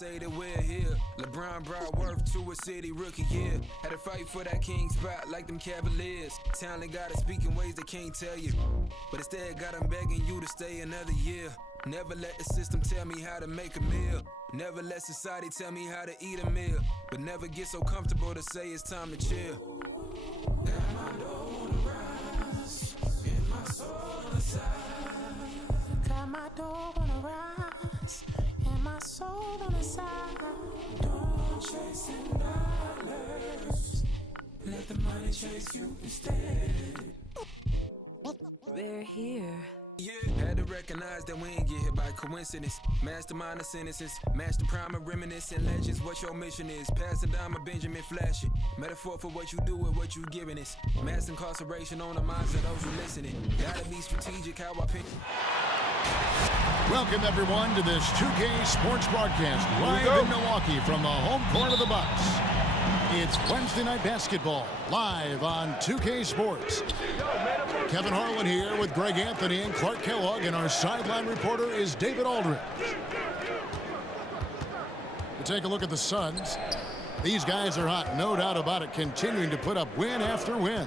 say that we're here. LeBron brought worth to a city rookie year. Had to fight for that king spot like them Cavaliers. Talent gotta speak in ways they can't tell you, but instead got them begging you to stay another year. Never let the system tell me how to make a meal. Never let society tell me how to eat a meal. But never get so comfortable to say it's time to chill. And I don't rise, and my soul on the side. Got my dog on the rise, and my soul on the side. Don't chase dollars, let the money chase you instead. They're here. Yeah, had to recognize that we ain't get hit by coincidence. Mastermind of sentences, master prime of reminiscent legends. What your mission is, pass it down, my Benjamin Flash it. Metaphor for what you do and what you giving us. Mass incarceration on the minds of those who listening. Gotta be strategic how I pick. Welcome everyone to this 2K Sports broadcast live in Milwaukee from the home court of the Bucks. It's Wednesday Night Basketball live on 2K Sports. Kevin Harlan here with Greg Anthony and Clark Kellogg, and our sideline reporter is David Aldridge. To take a look at the Suns, these guys are hot, no doubt about it, continuing to put up win after win.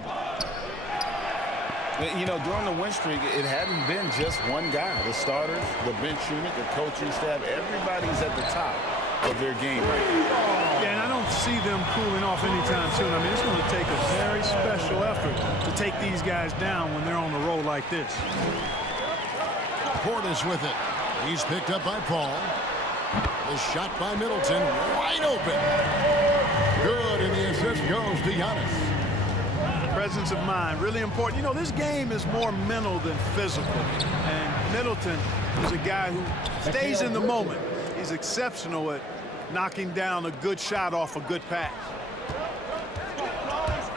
You know, during the win streak, it hadn't been just one guy. The starters, the bench unit, the coaching staff, everybody's at the top of their game right now. Yeah, and I don't see them cooling off anytime soon. I mean, it's going to take a very special effort to take these guys down when they're on the roll like this. Portis with it. He's picked up by Paul. The shot by Middleton, wide open. Good, and the assist goes to Giannis. Presence of mind, really important. You know, this game is more mental than physical. And Middleton is a guy who stays in the moment. He's exceptional at knocking down a good shot off a good pass.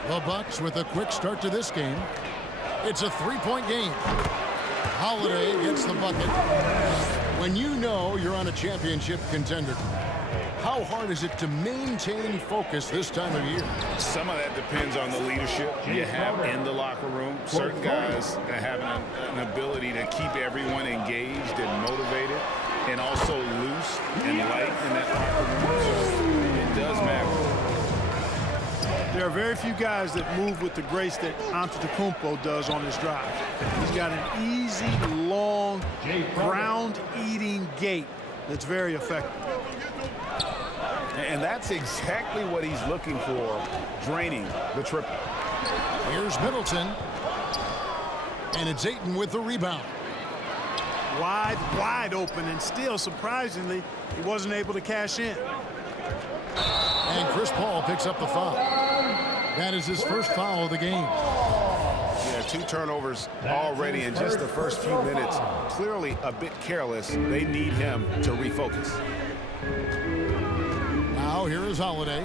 The Bucks with a quick start to this game. It's a three-point game. Holiday gets the bucket. When you know you're on a championship contender, how hard is it to maintain focus this time of year? Some of that depends on the leadership you have in the locker room. Certain guys have an ability to keep everyone engaged and motivated, and also loose and light in that locker room. So it does matter. There are very few guys that move with the grace that Antetokounmpo does on his drive. He's got an easy, long, ground-eating gait that's very effective. And that's exactly what he's looking for, draining the triple. Here's Middleton. And it's Ayton with the rebound. Wide open, and still, surprisingly, he wasn't able to cash in. And Chris Paul picks up the foul. That is his first foul of the game. Yeah, 2 turnovers already in just the first few minutes. Clearly a bit careless. They need him to refocus. Now here is Holiday.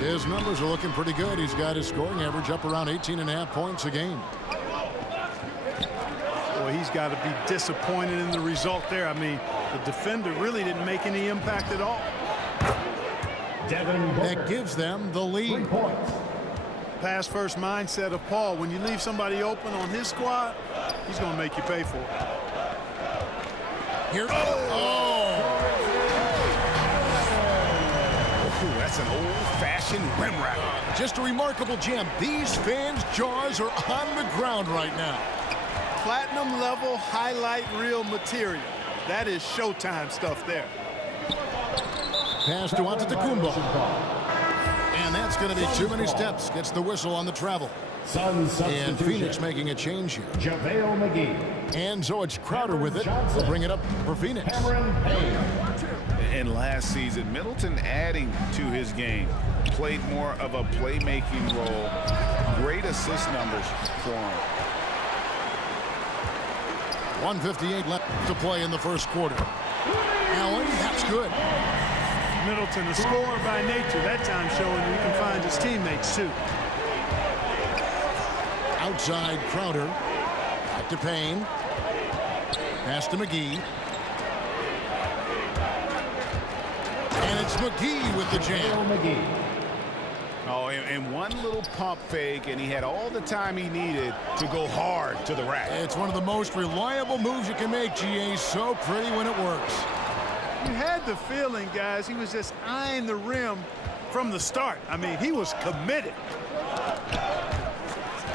His numbers are looking pretty good. He's got his scoring average up around 18.5 points a game. Well, he's got to be disappointed in the result there. I mean, the defender really didn't make any impact at all. That gives them the lead. Pass first mindset of Paul. When you leave somebody open on his squad, he's going to make you pay for it. Here. That's an old-fashioned rim rack. Just a remarkable gem. These fans' jaws are on the ground right now. Platinum level highlight reel material. That is Showtime stuff there. Pass to Antetokounmpo. And that's going to be too many steps. Gets the whistle on the travel. And Phoenix making a change here. JaVale McGee. And so it's Crowder with it. They'll bring it up for Phoenix. And last season, Middleton adding to his game. Played more of a playmaking role. Great assist numbers for him. 1:58 left to play in the first quarter. Allen, that's good. Middleton, a scorer by nature, that time showing he can find his teammates too. Outside Crowder. Back to Payne. Pass to McGee. And it's McGee with the jam. Oh, and one little pump fake, and he had all the time he needed to go hard to the rack. It's one of the most reliable moves you can make, GA. So pretty when it works. You had the feeling, guys, he was just eyeing the rim from the start. I mean, he was committed.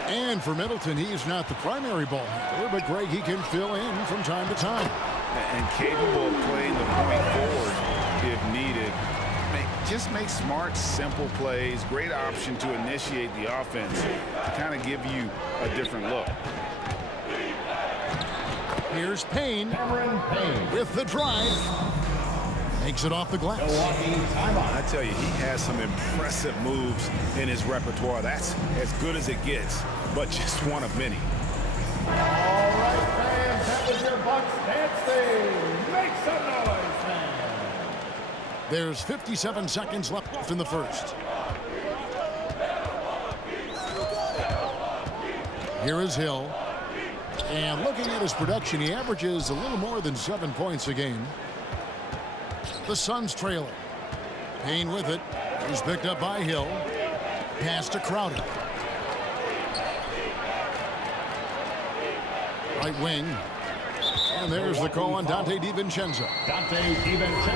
And for Middleton, he's not the primary ball handler, but Greg, he can fill in from time to time. And capable of playing the point forward if needed. Just make smart, simple plays. Great option to initiate the offense to kind of give you a different look. Here's Payne with the drive. Makes it off the glass. I tell you, he has some impressive moves in his repertoire. That's as good as it gets, but just one of many. All right, fans, that was your Bucks dancing. Make some noise, man. There's 57 seconds left in the first. Here is Hill. And looking at his production, he averages a little more than 7 points a game. The Suns trailing. Payne with it. He's picked up by Hill. Pass to Crowder. Right wing. And there's the call on Dante DiVincenzo.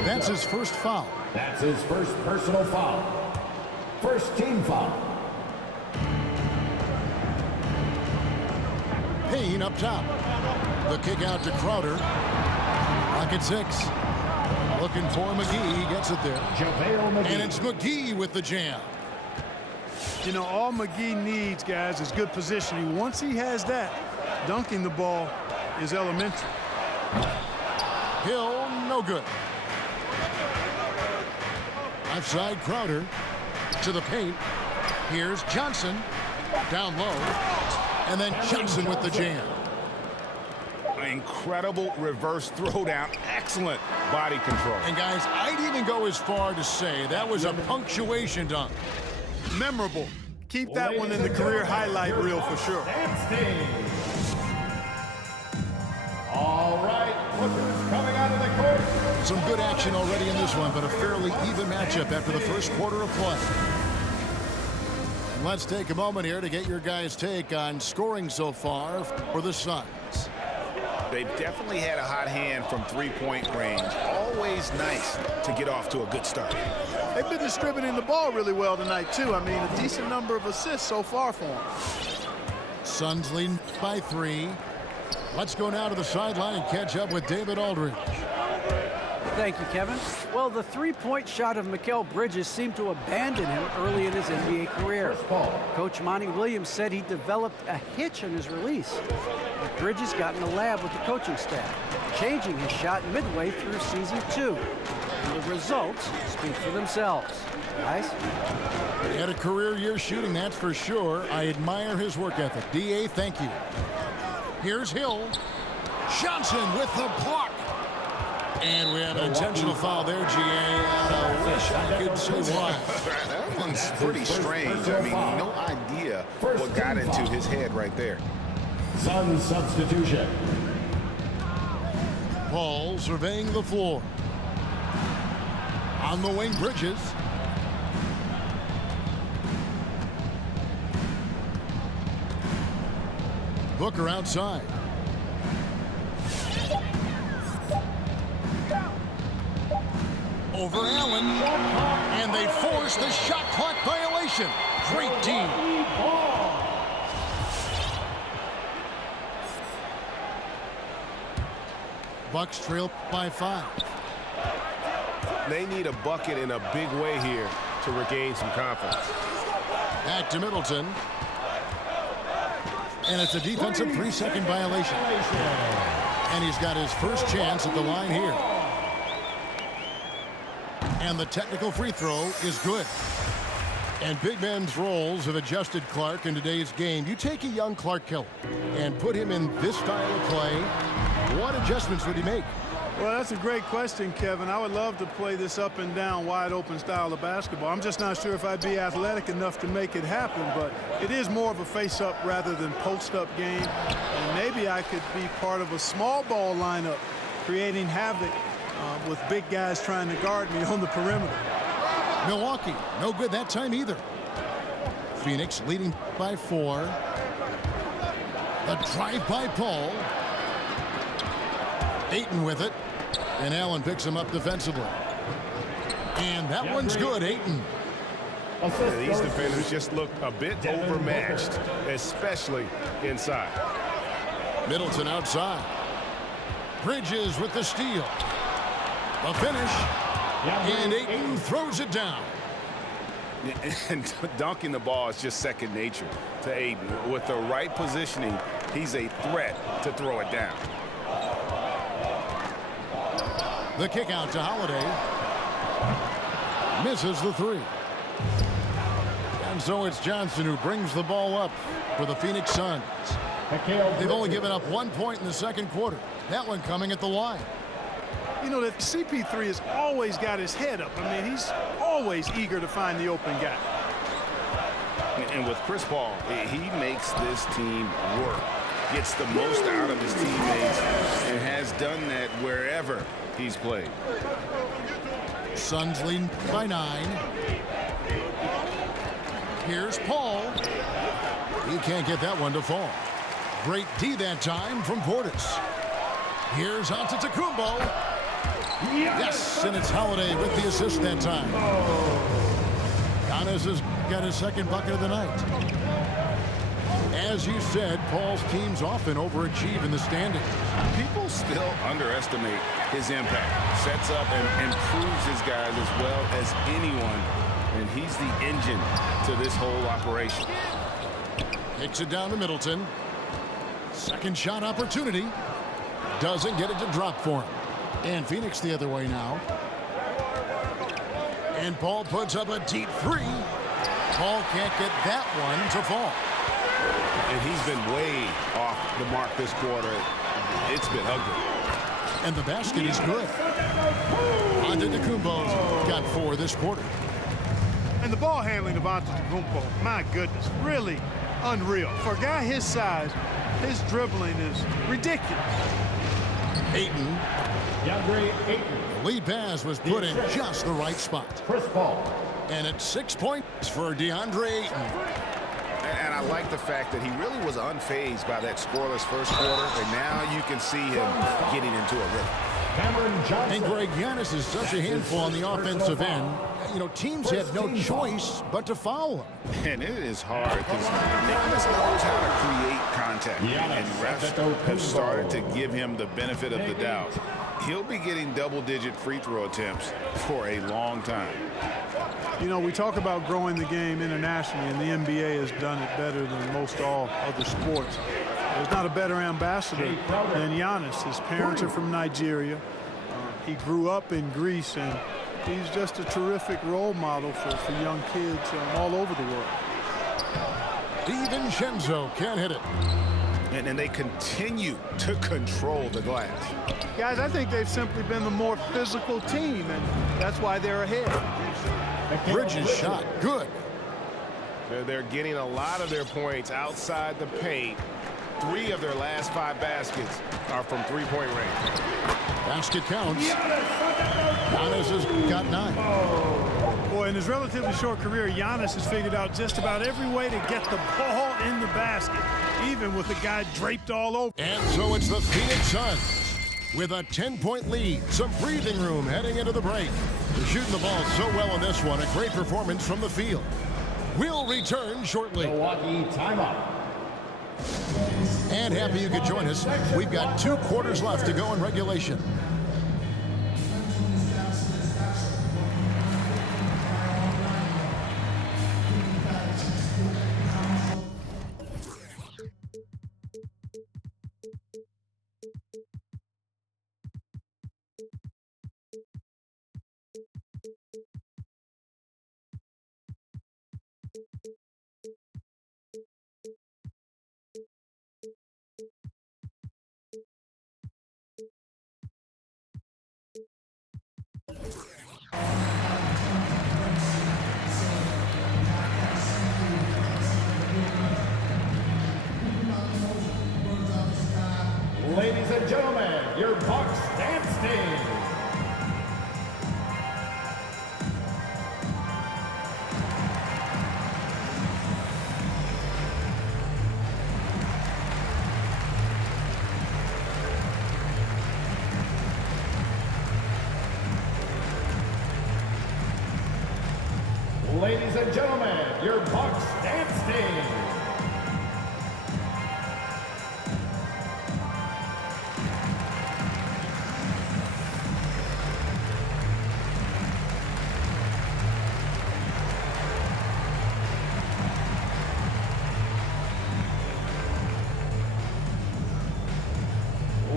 That's his first foul. That's his first personal foul. First team foul. Payne up top. The kick out to Crowder. Clock at 6. Looking for McGee. He gets it there. And it's McGee with the jam. You know, all McGee needs, guys, is good positioning. Once he has that, dunking the ball is elementary. Hill, no good. Left side, Crowder to the paint. Here's Johnson down low. And then Johnson with the jam. Incredible reverse throwdown. Excellent body control. And guys, I'd even go as far to say that was a punctuation dunk. Memorable. Keep that one in the career highlight reel for sure. All right, look who's coming out of the court. Some good action already in this one, but a fairly even matchup after the first quarter of play. And let's take a moment here to get your guys' take on scoring so far for the Suns. They've definitely had a hot hand from three-point range. Always nice to get off to a good start. They've been distributing the ball really well tonight, too. I mean, a decent number of assists so far for them. Suns leading by 3. Let's go now to the sideline and catch up with David Aldridge. Thank you, Kevin. Well, the three-point shot of Mikal Bridges seemed to abandon him early in his NBA career. Coach Monty Williams said he developed a hitch in his release. But Bridges got in the lab with the coaching staff, changing his shot midway through season 2. And the results speak for themselves. Guys? He had a career year shooting, that's for sure. I admire his work ethic. D.A., thank you. Here's Hill. Johnson with the block. And we have an intentional foul there, G.A. I wish I could say why. That one's pretty strange. I mean, no idea what got into his head right there. Sun substitution. Paul surveying the floor. On the wing, Bridges. Booker outside. Over Allen. And they force the shot clock violation. Great team. Bucks trail by 5. They need a bucket in a big way here to regain some confidence. Back to Middleton. And it's a defensive 3-second violation. And he's got his first chance at the line here. And the technical free throw is good. And big men's roles have adjusted Clark in today's game. You take a young Clark Keller and put him in this style of play, what adjustments would he make? Well, that's a great question, Kevin. I would love to play this up and down, wide open style of basketball. I'm just not sure if I'd be athletic enough to make it happen, but it is more of a face-up rather than post-up game. And maybe I could be part of a small ball lineup, creating havoc with big guys trying to guard me on the perimeter. Milwaukee, no good that time either. Phoenix leading by 4. The drive by Paul. Ayton with it. And Allen picks him up defensively. And that one's good, Ayton. These defenders just look a bit overmatched, especially inside. Middleton outside. Bridges with the steal. A finish. And Ayton throws it down. And dunking the ball is just second nature to Ayton. With the right positioning, he's a threat to throw it down. The kick out to Holiday. Misses the three. And so it's Johnson who brings the ball up for the Phoenix Suns. They've only given up 1 point in the second quarter. That one coming at the line. You know, that CP3 has always got his head up. I mean, he's always eager to find the open guy. And with Chris Paul, he makes this team work. Gets the most out of his teammates and has done that wherever he's played. Suns lead by 9. Here's Paul. He can't get that one to fall. Great D that time from Portis. Here's Antetokounmpo. Yes, and it's Holiday with the assist that time. Giannis has got his second bucket of the night. As you said, Paul's teams often overachieve in the standings. People still underestimate his impact. Sets up and improves his guys as well as anyone. And he's the engine to this whole operation. Kicks it down to Middleton. Second shot opportunity. Doesn't get it to drop for him. And Phoenix the other way now. And Paul puts up a deep three. Paul can't get that one to fall. And he's been way off the mark this quarter. It's been ugly. And the basket is good. Antetokounmpo's got 4 this quarter. And the ball handling of Antetokounmpo, my goodness, really unreal. For a guy his size, his dribbling is ridiculous. Ayton. The lead pass was put in just the right spot. Chris Paul. And it's 6 points for DeAndre Ayton. And I like the fact that he really was unfazed by that scoreless first quarter, and now you can see him getting into a rhythm. And Greg, Giannis is such a handful on the offensive end. You know, teams have no choice but to foul him. And it is hard because Giannis knows how to create contact, and refs have started to give him the benefit of the doubt. He'll be getting double-digit free throw attempts for a long time. You know, we talk about growing the game internationally, and the NBA has done it better than most all other sports. There's not a better ambassador than Giannis. His parents are from Nigeria. He grew up in Greece, and he's just a terrific role model for young kids all over the world. DiVincenzo can't hit it. And they continue to control the glass. Guys, I think they've simply been the more physical team, and that's why they're ahead. Bridges shot. Good. They're getting a lot of their points outside the paint. 3 of their last 5 baskets are from three-point range. Basket counts. Giannis has got 9. Boy, in his relatively short career, Giannis has figured out just about every way to get the ball in the basket, even with the guy draped all over. And so it's the Phoenix Suns with a 10-point lead. Some breathing room heading into the break. They're shooting the ball so well in this one. A great performance from the field. We'll return shortly. Milwaukee timeout. And happy you could join us. We've got 2 quarters left to go in regulation. Ladies and gentlemen, your Bucks dance team. Ladies and gentlemen, your Bucks dance team.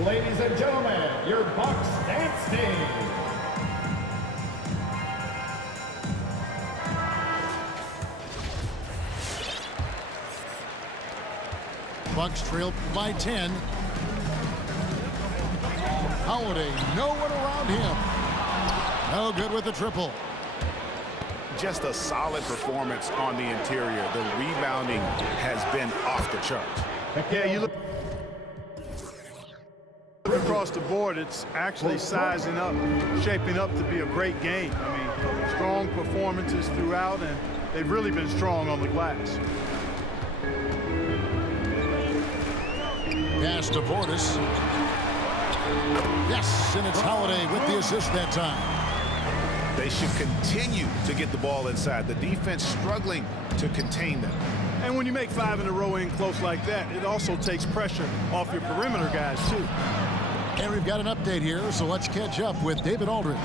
Ladies and gentlemen, your Bucks dance team. Bucks trail by 10. Holiday, no one around him. No good with the triple. Just a solid performance on the interior. The rebounding has been off the charts. Yeah, you look across the board, it's actually sizing up, shaping up to be a great game. I mean, strong performances throughout, and they've really been strong on the glass. Pass to Portis. Yes, and it's Holiday with the assist that time. They should continue to get the ball inside. The defense struggling to contain them. And when you make 5 in a row in close like that, it also takes pressure off your perimeter guys, too. And we've got an update here, so let's catch up with David Aldridge.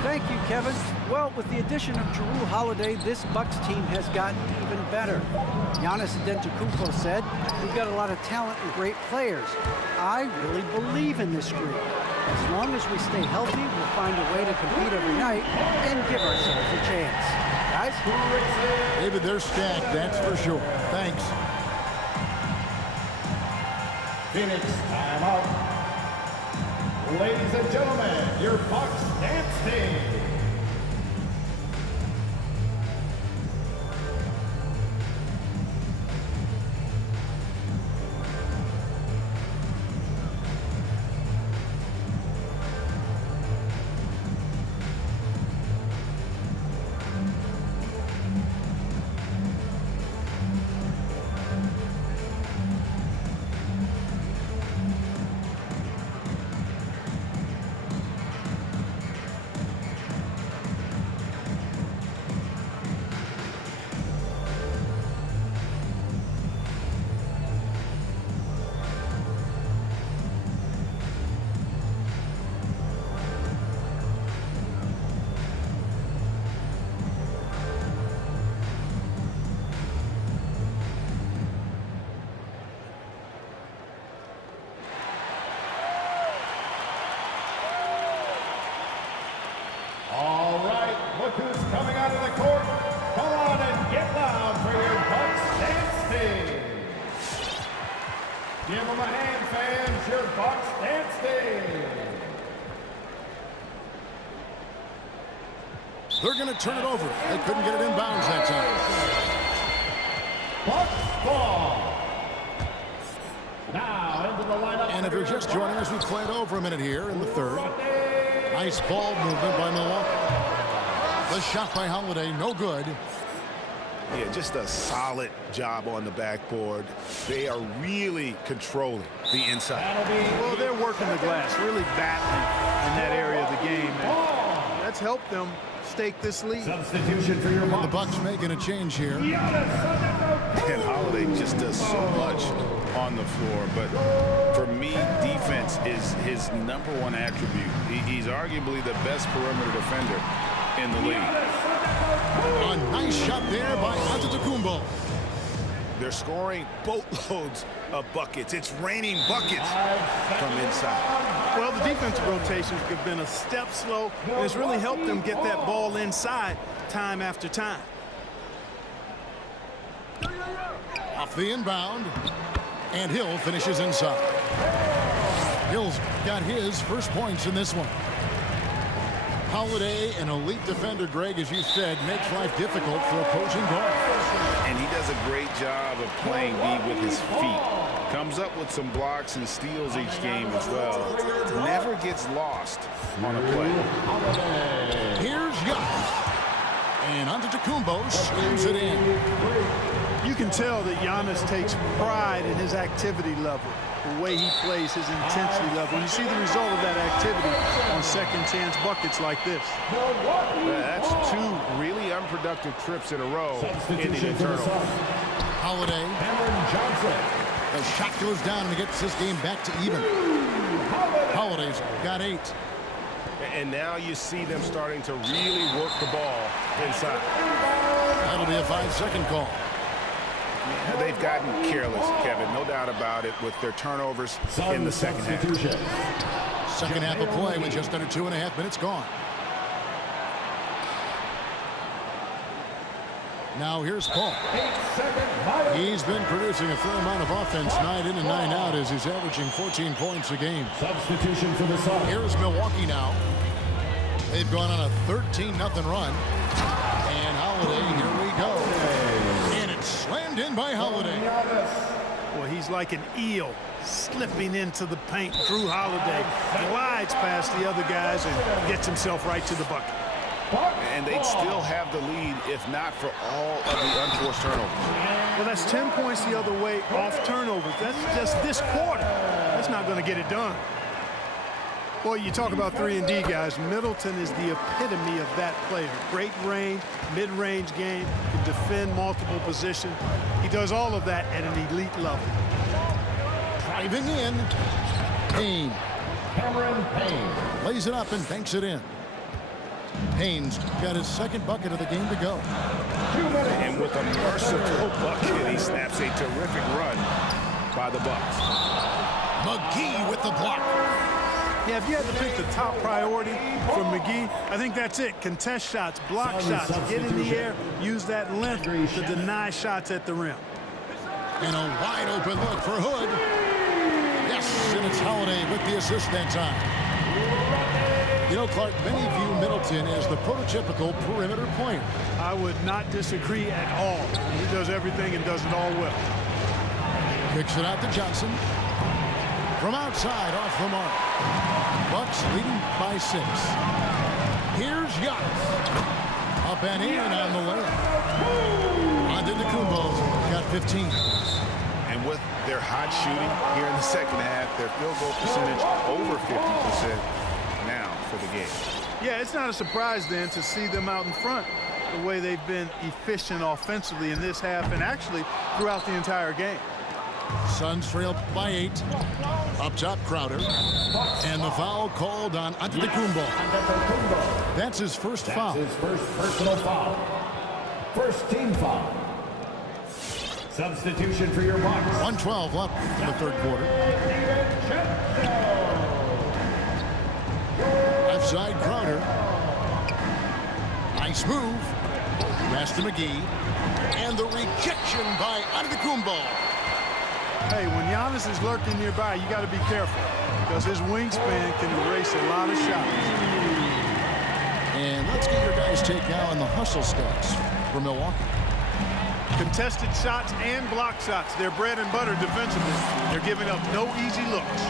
Thank you, Kevin. Well, with the addition of Jrue Holiday, this Bucks team has gotten even better. Giannis Antetokounmpo said, "We've got a lot of talent and great players. I really believe in this group. As long as we stay healthy, we'll find a way to compete every night and give ourselves a chance." Guys? David, they're stacked, that's for sure. Thanks. Phoenix, timeout. Ladies and gentlemen, your Bucks dance team. All right, look who's coming out of the court. Come on and get loud for your Bucks dance team. Give them a hand, fans, your Bucks dance team. They're going to turn it over. They couldn't get it in bounds that time. Bucks ball. Now into the lineup. And if you're just joining us, we've played over a minute here in the third. Nice ball movement by Milwaukee. The shot by Holiday, no good. Yeah, just a solid job on the backboard. They are really controlling the inside. Well, they're working the glass, really battling in that area of the game. And that's helped them stake this lead. Substitution for your The Bucks making a change here. And Holiday just does so much on the floor. But for me, defense is his #1 attribute. He's arguably the best perimeter defender in the league. A nice shot there by Antetokounmpo. They're scoring boatloads of buckets. It's raining buckets from inside. Well, the defensive rotations have been a step slow, and it's really helped them get that ball inside time after time. Off the inbound, and Hill finishes inside. Hill's got his first points in this one. Holiday, an elite defender, Greg, as you said, makes life difficult for opposing guards. And he does a great job of playing D with his feet. Comes up with some blocks and steals each game as well. Never gets lost on a play. Here's Giannis. And Antetokounmpo slams it in. You can tell that Giannis takes pride in his activity level, the way he plays, his intensity level. And you see the result of that activity on second chance buckets like this. That's two really unproductive trips in a row, ending in turnover. Holiday. The shot goes down and gets this game back to even. Holiday's got 8. And now you see them starting to really work the ball inside. That'll be a 5-second call. Yeah, they've gotten careless, Kevin, no doubt about it, with their turnovers in the second half. Second half of play with just under 2.5 minutes gone. Now here's Paul. He's been producing a fair amount of offense, 9 in and 9 out, as he's averaging 14 points a game. Substitution for the Suns. Here's Milwaukee now. They've gone on a 13-0 run. And Holiday, here we go. And it's slammed in by Holiday. Well, he's like an eel slipping into the paint. Drew Holiday glides past the other guys and gets himself right to the bucket. And they'd still have the lead if not for all of the unforced turnovers. Well, that's 10 points the other way off turnovers. That's just this quarter. That's not going to get it done. Boy, you talk about 3-and-D guys. Middleton is the epitome of that player. Great range, mid-range game, can defend multiple positions. He does all of that at an elite level. Driving in. Payne. Cameron Payne. Lays it up and banks it in. Payne's got his second bucket of the game to go. And with a merciful bucket, he snaps a terrific run by the Bucks. McGee with the block. Yeah, if you had to pick the top priority for McGee, I think that's it. Contest shots, block shots, get in the air, use that length to deny shots at the rim. And a wide open look for Hood. Yes, and it's Holiday with the assist that time. You know, Clark, many view Middleton as the prototypical perimeter player. I would not disagree at all. He does everything and does it all well. Kicks it out to Johnson. From outside, off the mark. Bucks leading by 6. Here's Giannis. Up and in on the layup. Antetokounmpo's got 15. And with their hot shooting here in the second half, their field goal percentage over 50% now for the game. Yeah, it's not a surprise then to see them out in front the way they've been efficient offensively in this half and actually throughout the entire game. Suns trail by 8. Up top, Crowder. And the foul called on Antetokounmpo. That's his first foul. His first personal foul. First team foul. Substitution for your Bucks. 1:12 left in the third quarter. Left side, Crowder. Nice move. Pass to McGee. And the rejection by Antetokounmpo. Hey, when Giannis is lurking nearby, you got to be careful because his wingspan can erase a lot of shots. And let's get your guys' take now on the hustle stats for Milwaukee. Contested shots and block shots. They're bread and butter defensively. They're giving up no easy looks.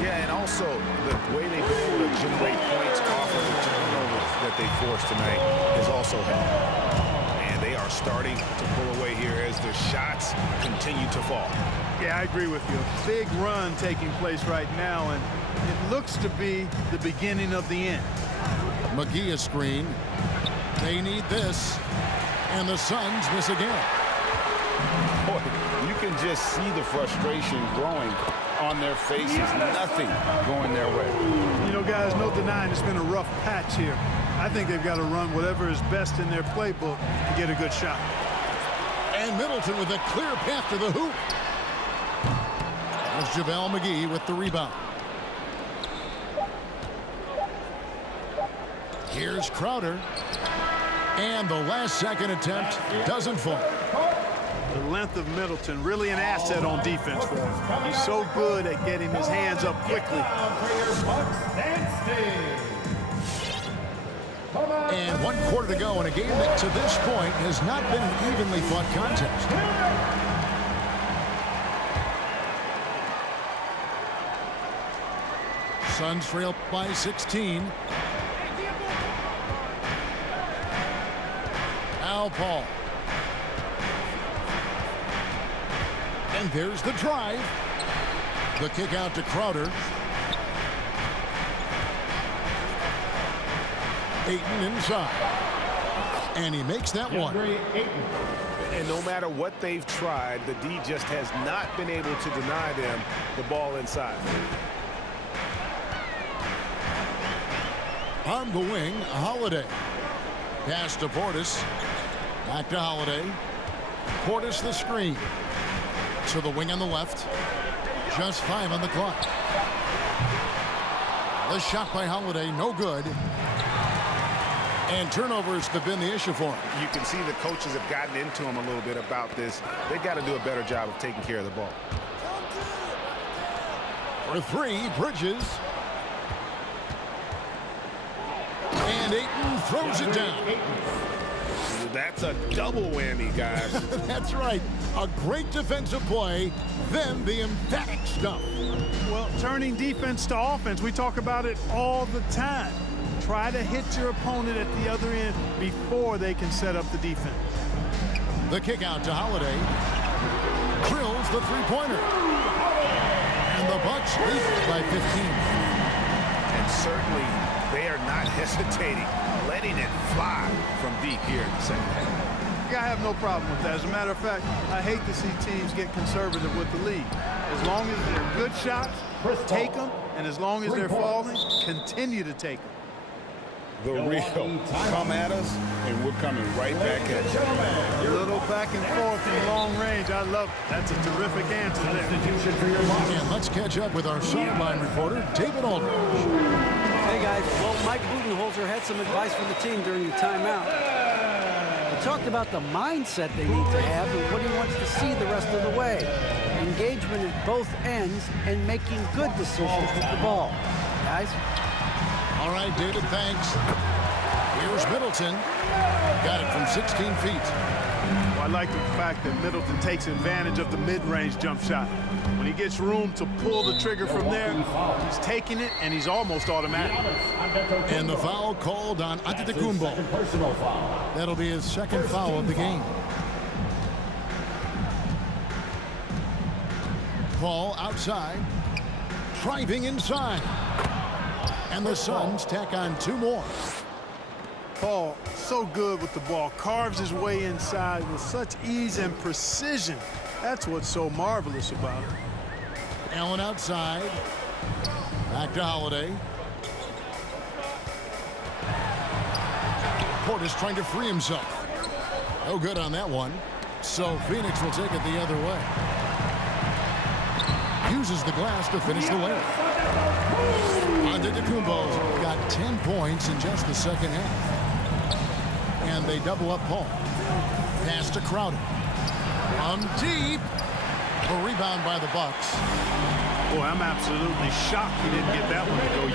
Yeah, and also the way they've been able to generate points off of the turnovers that they forced tonight has also helped. And they are starting to pull away here as their shots continue to fall. Yeah, I agree with you. A big run taking place right now, and it looks to be the beginning of the end. McGee a screen. They need this. And the Suns miss again. Boy, you can just see the frustration growing on their faces. Nothing going their way. You know, guys, no denying it's been a rough patch here. I think they've got to run whatever is best in their playbook to get a good shot. And Middleton with a clear path to the hoop. There's JaVale McGee with the rebound. Here's Crowder. And the last-second attempt doesn't fall. The length of Middleton, really an asset on defense for him. He's so good at getting his hands up quickly. And 1 quarter to go in a game that to this point has not been an evenly fought contest. Suns trail by 16. Al Paul. And there's the drive. The kick out to Crowder. Ayton inside. And he makes that one. And no matter what they've tried, the D just has not been able to deny them the ball inside. On the wing, Holiday. Pass to Portis. Back to Holiday. Portis the screen. To the wing on the left. Just 5 on the clock. The shot by Holiday, no good. And turnovers have been the issue for him. You can see the coaches have gotten into him a little bit about this. They've got to do a better job of taking care of the ball. For 3, Bridges. And Ayton throws it down. That's a double whammy, guys. That's right. A great defensive play, then the emphatic stuff. Well, turning defense to offense, we talk about it all the time. Try to hit your opponent at the other end before they can set up the defense. The kick out to Holiday. Drills the three-pointer. And the Bucks lead by 15. And certainly they are not hesitating, letting it fly from deep here in the second half. I have no problem with that. As a matter of fact, I hate to see teams get conservative with the lead. As long as they're good shots, take them. And as long as they're falling, continue to take them. The real come at us, and we're coming right back at you. A little back and forth from long range. I love it. That's a terrific answer there. And let's catch up with our sideline reporter, David Aldridge. Hey, guys. Well, Mike Budenholzer had some advice for the team during the timeout. He talked about the mindset they need to have and what he wants to see the rest of the way. Engagement at both ends and making good decisions with the ball. Guys? All right, David, thanks. Here's Middleton. Got it from 16 feet. Well, I like the fact that Middleton takes advantage of the mid-range jump shot. When he gets room to pull the trigger from there, he's taking it, and he's almost automatic. And the foul called on Antetokounmpo. That'll be his second foul of the game. Ball outside. Driving inside. And the Suns tack on 2 more. Paul, so good with the ball. Carves his way inside with such ease and precision. That's what's so marvelous about it. Allen outside. Back to Holiday. Portis trying to free himself. No good on that one. So Phoenix will take it the other way. Uses the glass to finish the layup. Antetokounmpo's got 10 points in just the second half. And they double up Paul. Pass to Crowder. Deep. A rebound by the Bucks. Boy, I'm absolutely shocked he didn't get that one to go.